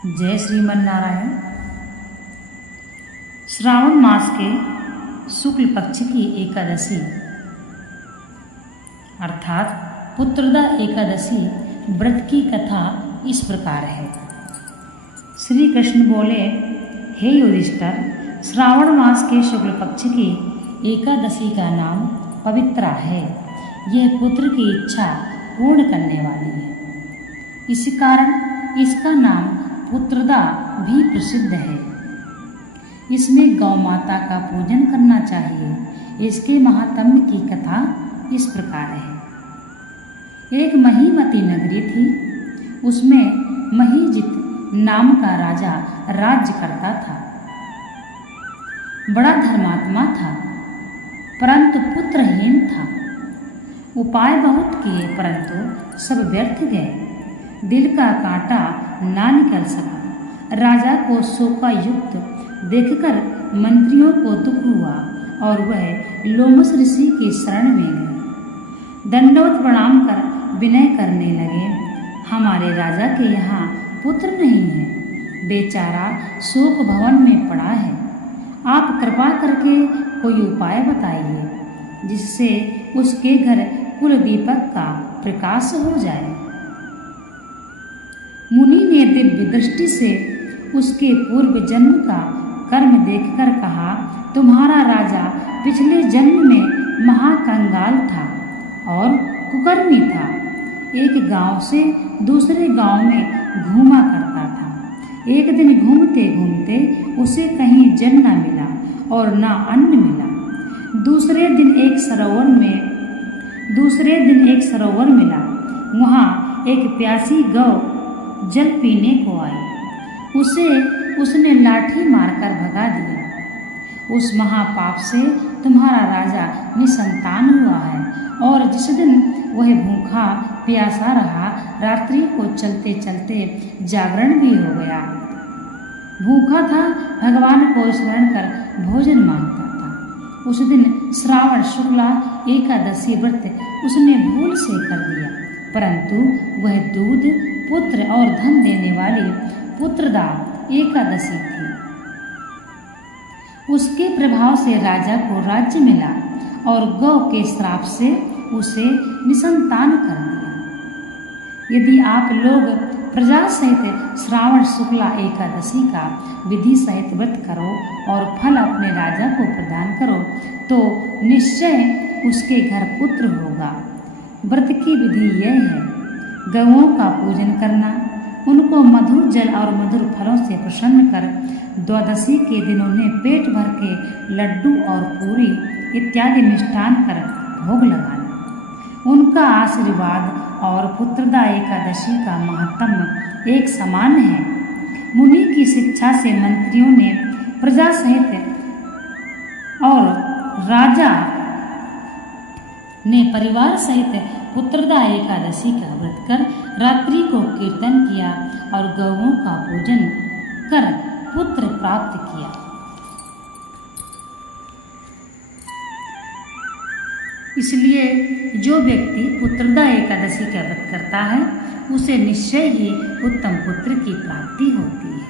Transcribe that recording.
जय श्रीमन नारायण। श्रावण मास के शुक्ल पक्ष की एकादशी अर्थात पुत्रदा एकादशी व्रत की कथा इस प्रकार है। श्री कृष्ण बोले, हे युधिष्ठिर, श्रावण मास के शुक्ल पक्ष की एकादशी का नाम पवित्रा है। यह पुत्र की इच्छा पूर्ण करने वाली है। इस कारण इसका नाम पुत्रदा भी प्रसिद्ध है। इसमें गौ माता का पूजन करना चाहिए। इसके महात्म्य की कथा इस प्रकार है। एक महीमती नगरी थी। उसमें महीजित नाम का राजा राज्य करता था। बड़ा धर्मात्मा था, परंतु पुत्रहीन था। उपाय बहुत किए, परंतु सब व्यर्थ गए। दिल का कांटा ना निकल सका। राजा को शोकायुक्त देखकर मंत्रियों को दुख हुआ और वह लोमस ऋषि की शरण में गए। दंडवत प्रणाम कर विनय करने लगे, हमारे राजा के यहाँ पुत्र नहीं है। बेचारा शोक भवन में पड़ा है। आप कृपा करके कोई उपाय बताइए जिससे उसके घर कुल दीपक का प्रकाश हो जाए। मुनि ने दिव्य दृष्टि से उसके पूर्व जन्म का कर्म देखकर कहा, तुम्हारा राजा पिछले जन्म में महाकंगाल था और कुकर्मी था। एक गांव से दूसरे गांव में घूमा करता था। एक दिन घूमते घूमते उसे कहीं जल न मिला और न अन्न मिला। दूसरे दिन एक सरोवर मिला। वहाँ एक प्यासी गौ जल पीने को आई। उसने लाठी मारकर भगा दिया। उस महापाप से तुम्हारा राजा निसंतान हुआ है और जिस दिन वह भूखा प्यासा रहा, रात्रि को चलते चलते जागरण भी हो गया। भूखा था, भगवान को स्मरण कर भोजन मांगता था। उस दिन श्रावण शुक्ला एकादशी व्रत उसने भूल से कर दिया, परंतु वह दूध, पुत्र और धन देने वाली पुत्रदा एकादशी थी। उसके प्रभाव से राजा को राज्य मिला और गौ के श्राप से उसे निसंतान कर दिया। यदि आप लोग प्रजा सहित श्रावण शुक्ला एकादशी का विधि सहित व्रत करो और फल अपने राजा को प्रदान करो तो निश्चय उसके घर पुत्र होगा। व्रत की विधि यह है, गौओं का पूजन करना, उनको मधुर जल और मधुर फलों से प्रसन्न कर द्वादशी के दिन उन्हें पेट भर के लड्डू और पूरी इत्यादि मिष्ठान कर भोग लगाना। उनका आशीर्वाद और पुत्रदा एकादशी का महात्म्य एक समान है। मुनि की शिक्षा से मंत्रियों ने प्रजा सहित और राजा ने परिवार सहित पुत्रदा एकादशी का व्रत कर रात्रि को कीर्तन किया और गौओं का पूजन कर पुत्र प्राप्त किया। इसलिए जो व्यक्ति पुत्रदा एकादशी का व्रत करता है उसे निश्चय ही उत्तम पुत्र की प्राप्ति होती है।